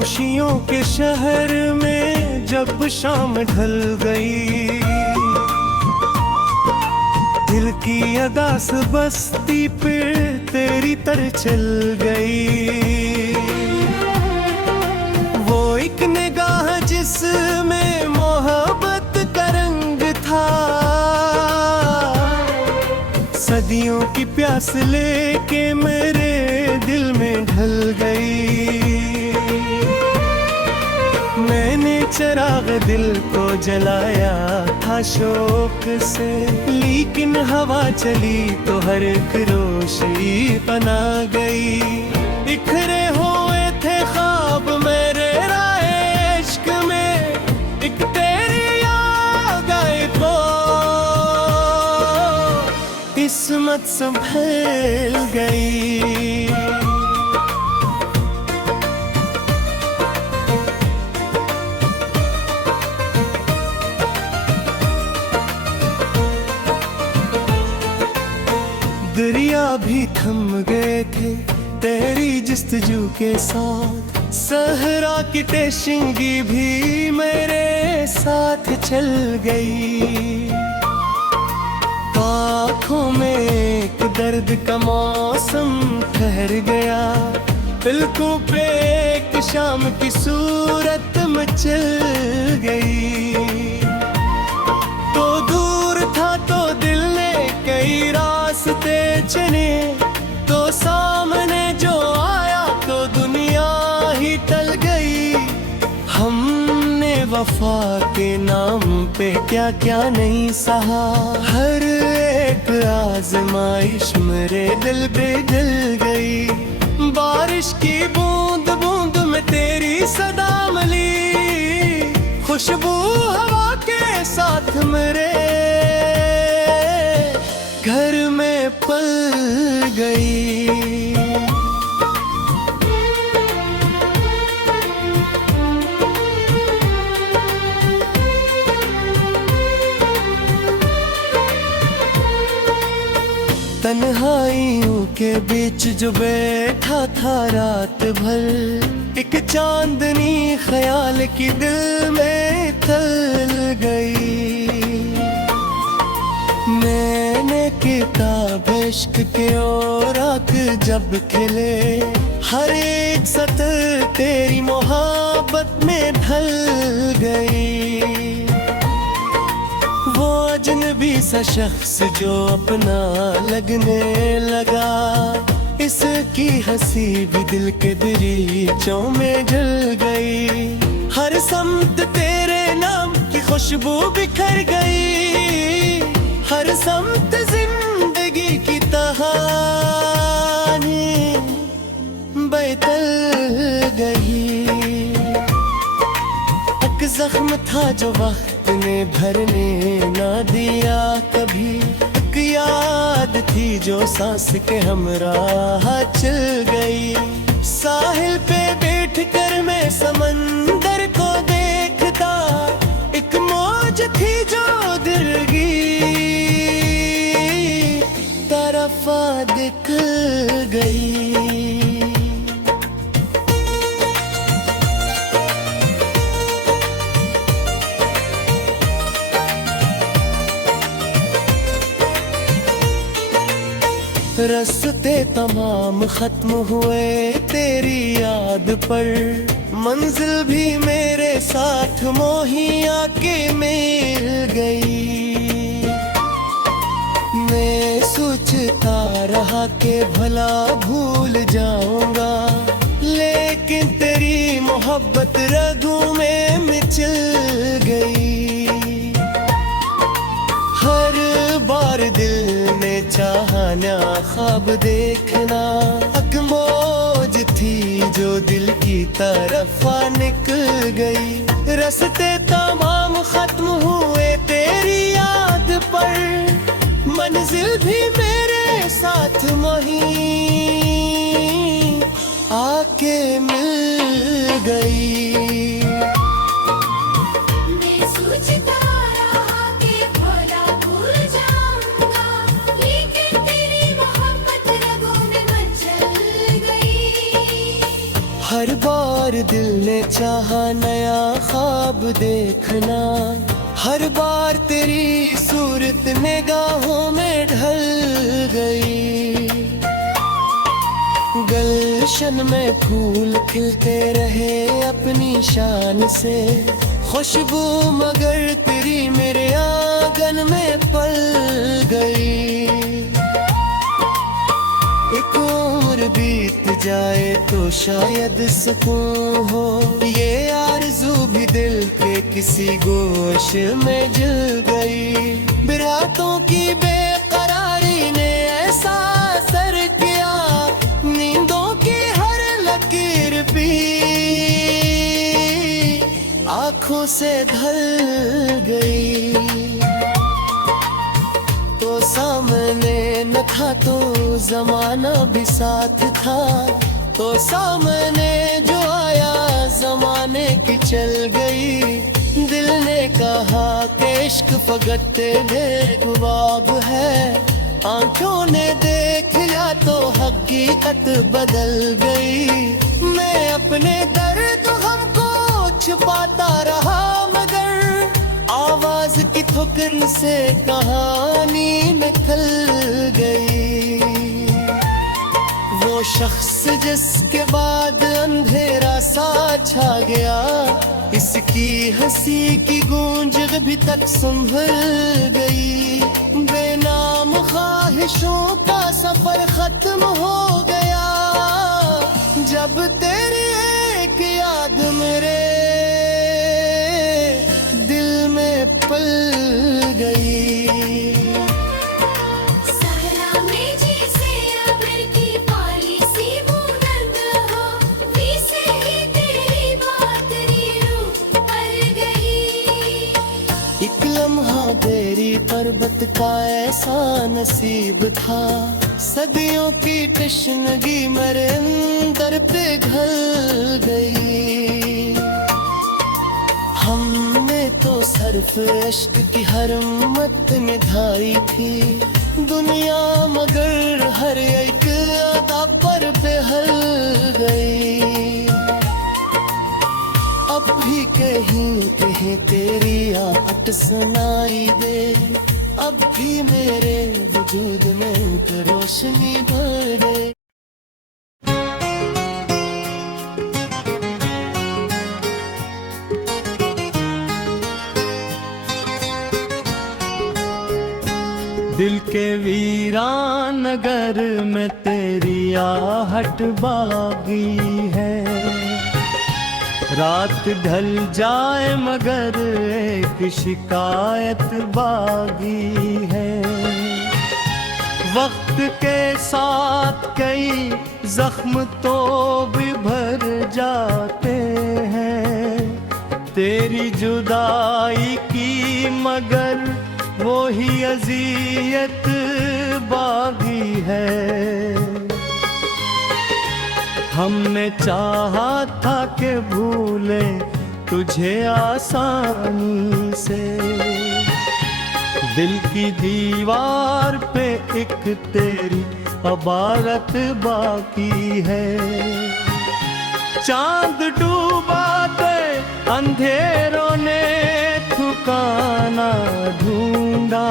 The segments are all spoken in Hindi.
खामोशियों के शहर में जब शाम ढल गई, दिल की अदास बस्ती पे तेरी तर चल गई। वो एक निगाह जिसमें मोहब्बत का रंग था, सदियों की प्यास लेके मेरे दिल में ढल गई। मैंने चिराग दिल को जलाया था शौक से, लेकिन हवा चली तो हर एक रोशनी बना गई। बिखरे हुए थे ख्वाब मेरे राहे इश्क में, एक तेरी याद आए तो किस्मत संभल गई। दरिया भी थम गए थे तेरी जिस्तजू के साथ, सहरा की तेशिंगी भी मेरे साथ चल गई। आँखों में एक दर्द का मौसम ठहर गया, पलकों पे एक शाम की सूरत मचल गई। तो दूर था तो दिल ने कई रास्ते चुने, तो सामने जो आया तो दुनिया ही टल गई। हमने वफा के नाम पे क्या क्या नहीं सहा, हर एक आजमाइश मेरे दिल पे जल गई। बारिश की बूंद बूंद में तेरी सदा मिली, खुशबू हवा के साथ मेरे घर में पल गई। तन्हाइयों के बीच जो बैठा था रात भर, एक चांदनी ख्याल की दिल में तल गई। मैंने किताब इश्क के और आँख जब खिले, हर एक सतर तेरी मोहब्बत में ढल गई। वो अजनबी सा शख्स जो अपना लगने लगा, इसकी हंसी भी दिल के दरीचों में जल गई। हर समत तेरे नाम की खुशबू बिखर गई, हर समत जिंदगी की कहानी बदल गई। एक जख्म था जो वक्त ने भरने ना दिया कभी, एक याद थी जो सांस के हमराह चल गई। साहिल पे बैठ कर मैं समंदर को देखता, एक मौज थी जो दिलगी तरफा दिखल गई। रस्ते तमाम खत्म हुए तेरी याद पर, मंजिल भी मेरे साथ मोहिया के मिल गई। मैं सोचता रहा कि भला भूल जाऊंगा, लेकिन तेरी मोहब्बत रगों में मिचल गई। हर बार दिल में चाहना ख्वाब देखना, एक मौज थी जो दिल की तरफ निकल गई। रस्ते तमाम खत्म हुए तेरी याद पर, मंजिल भी मेरे साथ वहीं आके मिल गई। हर बार दिल ने चाहा नया ख्वाब देखना, हर बार तेरी सूरत निगाहों में ढल गई। गुलशन में फूल खिलते रहे अपनी शान से, खुशबू मगर तेरी मेरे आंगन में पल गई। एक उम्र बीत जाए तो शायद सुकून हो, ये आरज़ू भी दिल के किसी गोश में जल गई। रातों की बेकरारी ने ऐसा असर किया, नींदों की हर लकीर भी आँखों से ढल गई। तो सामने न था तो जमाना भी साथ था, तो सामने जो आया जमाने की चल गई। दिल ने कहा कि इश्क फकत तेरे ख्वाब है, आंखों ने देख लिया तो हकीकत बदल गई। मैं अपने दर्द हमको छुपाता रहा, मगर आवाज की ठोकर से कहानी निकल गई। वो शख्स जिसके बाद अंधेरा सा छा गया, इसकी हंसी की गूंज भी तक संभल गई। बेनाम ख्वाहिशों का सफर खत्म हो गया, जब तेरी एक याद मेरे दिल में पल गई। एक लम्हा तेरी पर्वत का ऐसा नसीब था, सदियों की तश्नगी मेरे अंदर पे घल गई। हमने तो सिर्फ इश्क की हर मत निभाई थी, दुनिया मगर हर एक अदा पर बेहल गई। अब भी कहीं कहीं तेरी आहट सुनाई दे, अब भी मेरे वजूद में एक रोशनी भर दे। दिल के वीरान नगर में तेरी आहट बागी है, रात ढल जाए मगर एक शिकायत बागी है। वक्त के साथ कई जख्म तो भी भर जाते हैं, तेरी जुदाई की मगर वो ही अज़ियत बागी है। हमने चाहा था कि भूले तुझे आसानी से, दिल की दीवार पे एक तेरी अबारत बाकी है। चांद डूबा दे अंधेरों ने ठिकाना ढूंढा,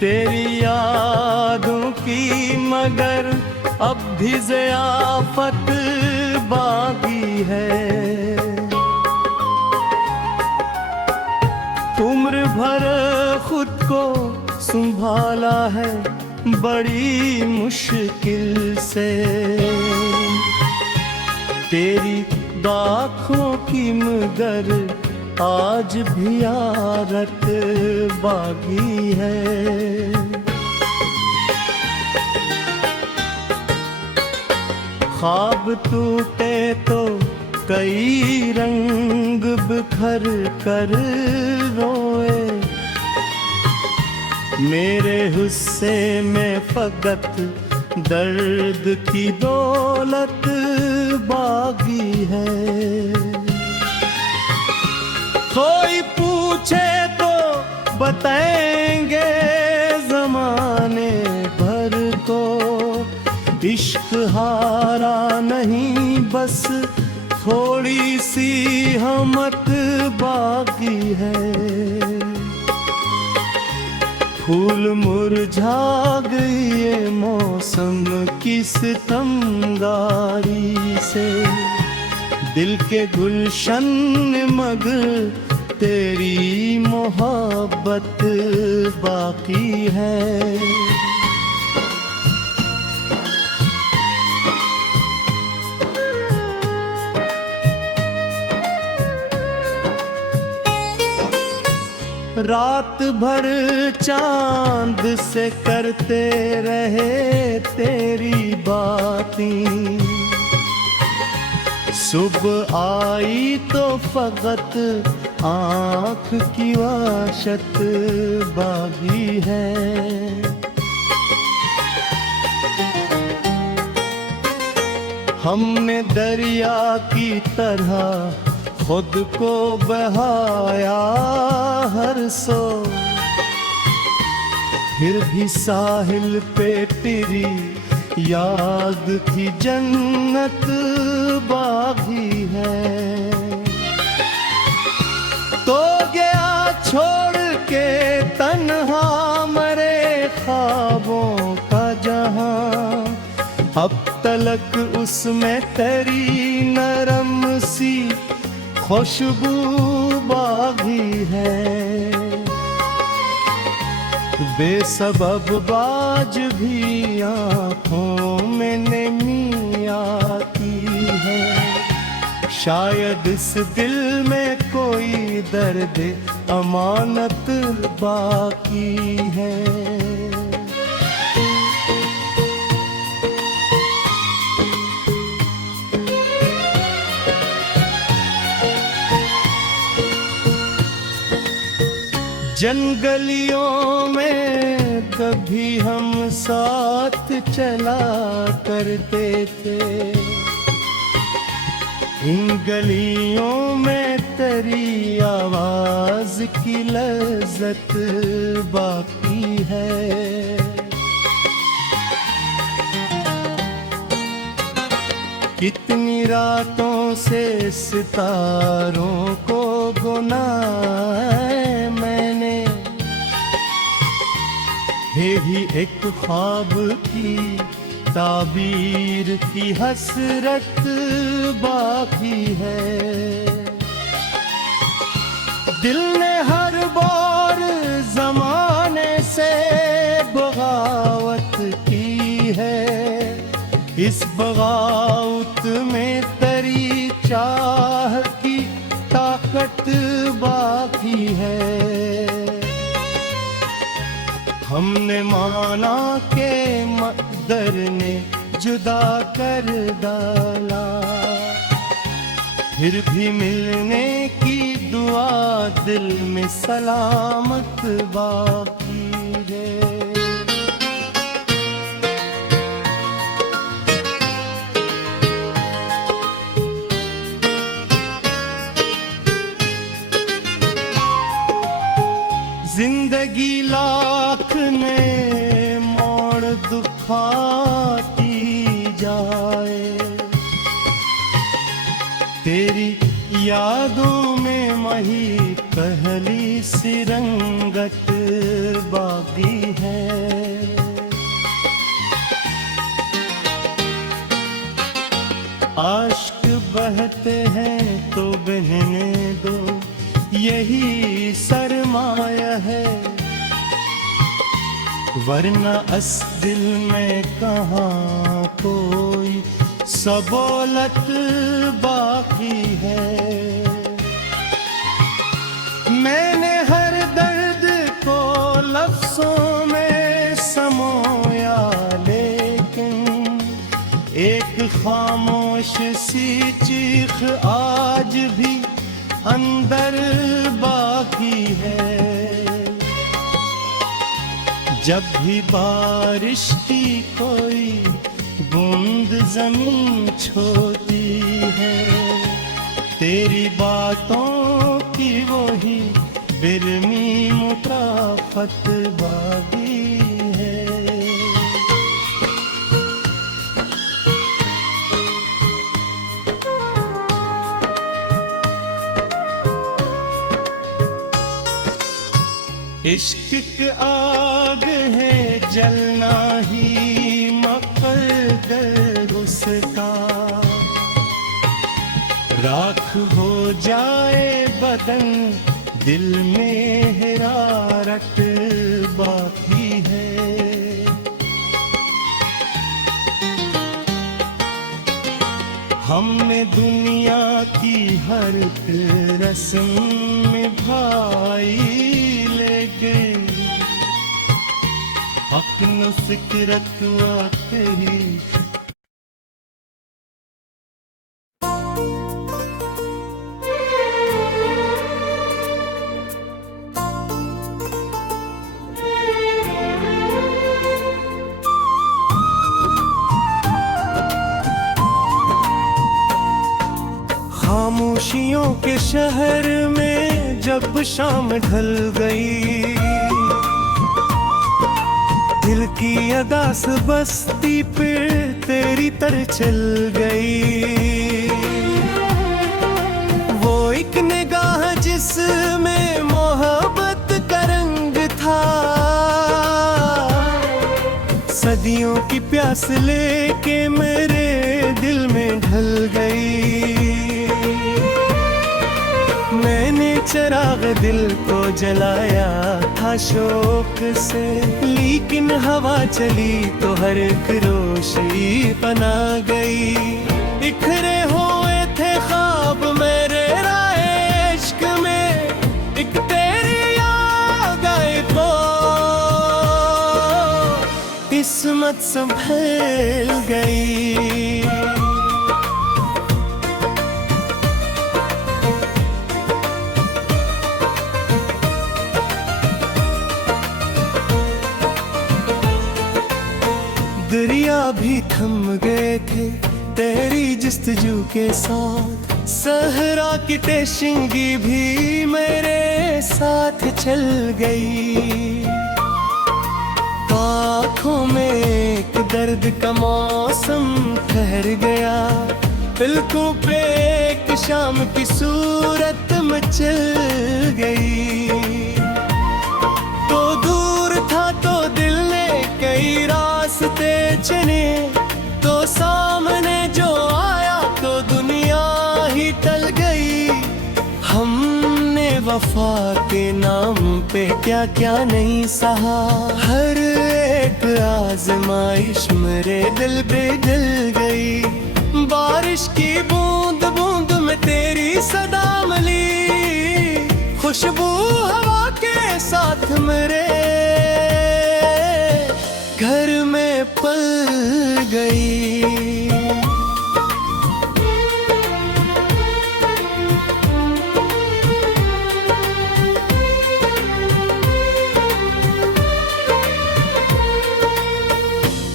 तेरी यादों की मगर अब भी ज़ियाफ़त बाकी है। उम्र भर खुद को संभाला है बड़ी मुश्किल से, तेरी आँखों की मगर आज भी आरत बाकी है। ख्वाब टूटे तो कई रंग बिखर कर रोए, मेरे हिस्से में फकत दर्द की दौलत बागी है। कोई पूछे तो बताएंगे जमाने भर को, इश्क हारा नहीं, बस थोड़ी सी हमत बाकी है। फूल मुरझा गई ये मौसम की सितमगारी से, दिल के गुलशन मगर तेरी मोहब्बत बाकी है। रात भर चांद से करते रहे तेरी बातें, सुबह आई तो फकत आँख की वाशत बाकी है। हमने दरिया की तरह खुद को बहाया हर सो, फिर भी साहिल पे तेरी याद की जन्नत बाकी है। तो गया छोड़ के तन्हा मरे ख्वाबों का जहां, अब तलक उसमें तेरी नरम सी खुशबू बागी है। बेसबब बाज भी आँखों में नमी आती है, शायद इस दिल में कोई दर्द अमानत बाकी है। जंगलियों में कभी हम साथ चला करते थे, इन गलियों में तेरी आवाज की लज्जत बाकी है। कितनी रातों से सितारों को गुना मैंने, है ही एक ख्वाब की ताबीर की हसरत बाकी है। दिल ने हर बार जमाने से बगावत की है, इस बगावत में तेरी चाह की ताकत बाकी है। हमने माना के मकदर ने जुदा कर डाला, फिर भी मिलने की दुआ दिल में सलामत बाकी है। जिंदगी लाख ने मोड़ दुखाती जाए, तेरी यादों में वही पहली सी रंगत बाकी है। आश्क बहते हैं तो बहने दो, यही सरमाया है, वरना अस दिल में कहाँ कोई सबोलत बाकी है। मैंने हर दर्द को लफ्जों में समोया, लेकिन एक खामोश सी चीख आज भी अंदर बाकी है। जब भी बारिश की कोई बूंद जमीन छोती है, तेरी बातों की वही बिरमी मुताफत बाकी है। इश्क की आग है जलना ही मकद्दर उसका, राख हो जाए बदन दिल में हरारत बाकी है। हमने दुनिया की हर रस्म निभाई, लेकिन हक न फिक्रत तेरी। खामोशियों के शहर में जब शाम ढल गई, दिल की अदास बस्ती पे तेरी तरह चल गई। वो एक निगाह जिसमें मोहब्बत का रंग था, सदियों की प्यास लेके मेरे दिल में ढल गई। मैंने चिराग दिल को जलाया था शौक से, लेकिन हवा चली तो हर एक रोशनी बना गई। बिखरे हुए थे ख्वाब मेरे राहे इश्क में, एक तेरी याद आए तो किस्मत संभल गई। दरिया भी थम गए थे तेरी जिस्तजू के साथ, सहरा की टेशिंगी भी मेरे साथ चल गई। आँखों में एक दर्द का मौसम ठहर गया, पलकों पे एक शाम की सूरत मचल गई। तो दूर था तो दिल ने कई रास्ते चुने, तो सामने जो आया तो दुनिया ही टल गई। हमने वफा के नाम पे क्या क्या नहीं सहा, हर एक आजमाइश मेरे दिल पे जल गई। बारिश की बूंद बूंद में तेरी सदा मिली, खुशबू हवा के साथ मेरे घर में पल गई।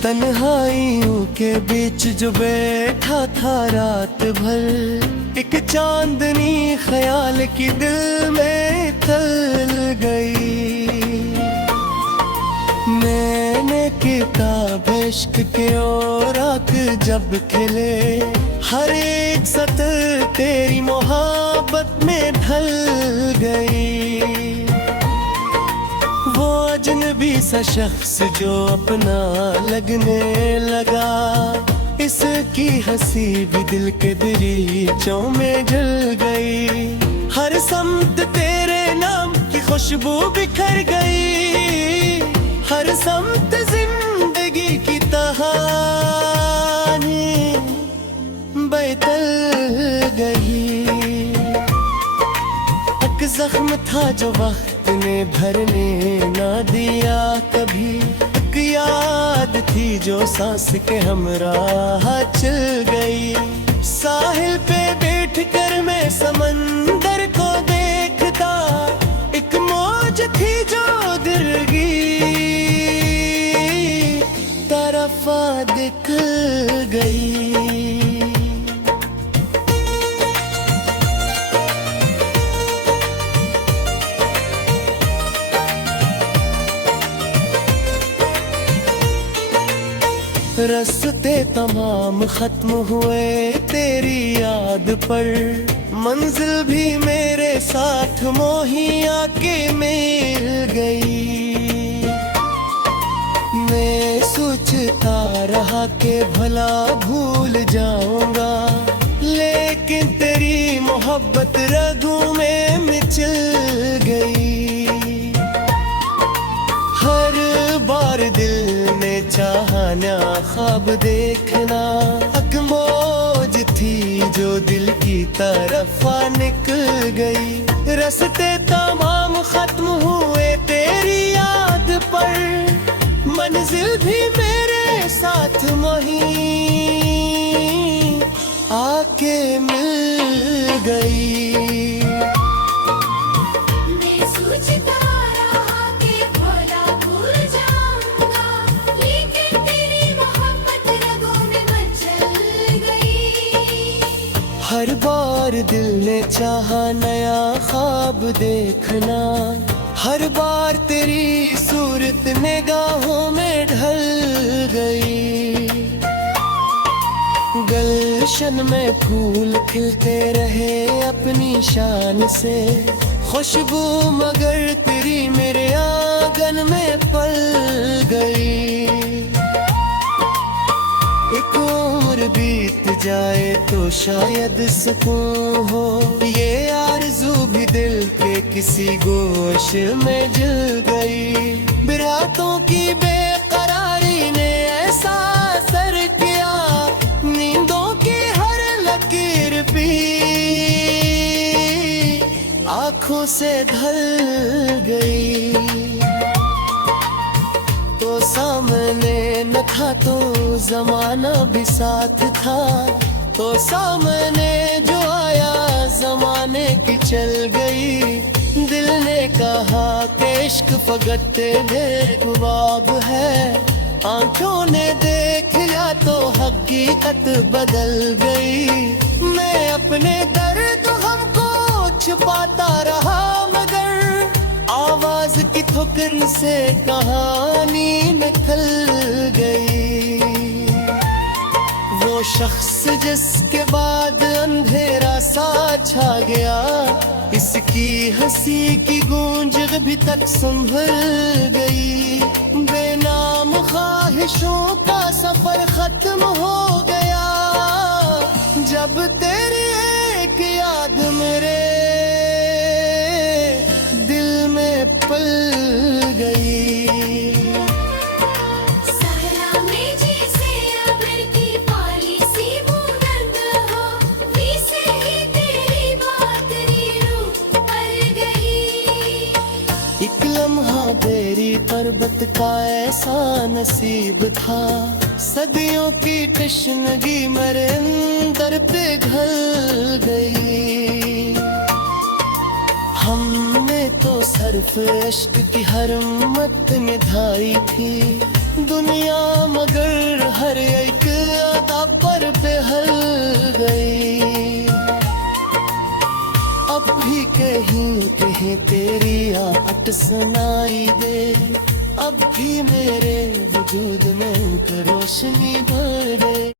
तन्हाइयों के बीच जो बैठा था रात भर, एक चांदनी ख्याल की दिल में तल गई। मैंने किताब इश्क के औराक जब खिले, हर एक सतर तेरी मोहब्बत में ढल गई। वो अजनबी सा शख्स जो अपना लगने लगा, इसकी हंसी भी दिल के दरीचों में जल गई। हर समत तेरे नाम की खुशबू बिखर गई, हर समत जिंदगी की कहानी बदल गई। एक जख्म था जो वक्त ने भरने ना दिया कभी, एक याद थी जो सांस के हमराह चल गई। साहिल पे बैठ कर मैं समंदर को देखता, एक मौज थी जो गिरगी तरफा दिखल गई। रस्ते तमाम खत्म हुए तेरी याद पर, मंजिल भी मेरे साथ मोहिया के मिल गई। मैं सोचता रहा कि भला भूल जाऊंगा, लेकिन तेरी मोहब्बत रगों में मिचल गई। हर बार दिल ने चाहना ख्वाब देखना, एक मौज थी जो दिल की तरफ निकल गई। रास्ते तमाम खत्म हुए तेरी याद पर, मंजिल भी मेरे साथ वहीं आके मिल गई। मैं सोचता रहा कि भला भूल जाऊंगा, लेकिन तेरी मोहब्बत रगों में मचल गई। हर बार दिल ने चाहा नया ख्वाब देखना, हर बार तेरी सूरत निगाहों में ढल गई। गुलशन में फूल खिलते रहे अपनी शान से, खुशबू मगर तेरी मेरे आंगन में पल गई। एक उम्र बीत जाए तो शायद सुकून हो, ये आरज़ू भी दिल के किसी गोश में जल गई। बिरातों की बेकरारी ने ऐसा असर किया, नींदों की हर लकीर भी आँखों से ढल गई। तो सामने न था तो जमाना भी साथ था, तो सामने जो आया जमाने की चल गई। दिल ने कहा कि इश्क फकत तेरे ख्वाब है, आंखों ने देख लिया तो हकीकत बदल गई। मैं अपने दर्द हमको छुपाता रहा, मगर आवाज की ठोकर से कहानी निकल गई। वो शख्स जिसके बाद अंधेरा सा छा गया, इसकी हंसी की गूंज अभी तक संभल गई। बेनाम ख्वाहिशों का सफर खत्म हो गया, जब तेरी एक याद मेरे दिल में पल गई। सहरा में जैसे अबर की पाली सी बूंद हो, वैसे ही तेरी बात रूह पर गई। एक लम्हा तेरी तरबत का ऐसा नसीब था, सदियों की तशनगी मेरे अंदर पे घल गई। हमने तो सिर्फ इश्क की हर मत निभाई थी, दुनिया मगर हर एक अदा पर बेहल गई। अब भी कहीं कहीं तेरी आहट सुनाई दे, अब भी मेरे वजूद में रोशनी भर दे।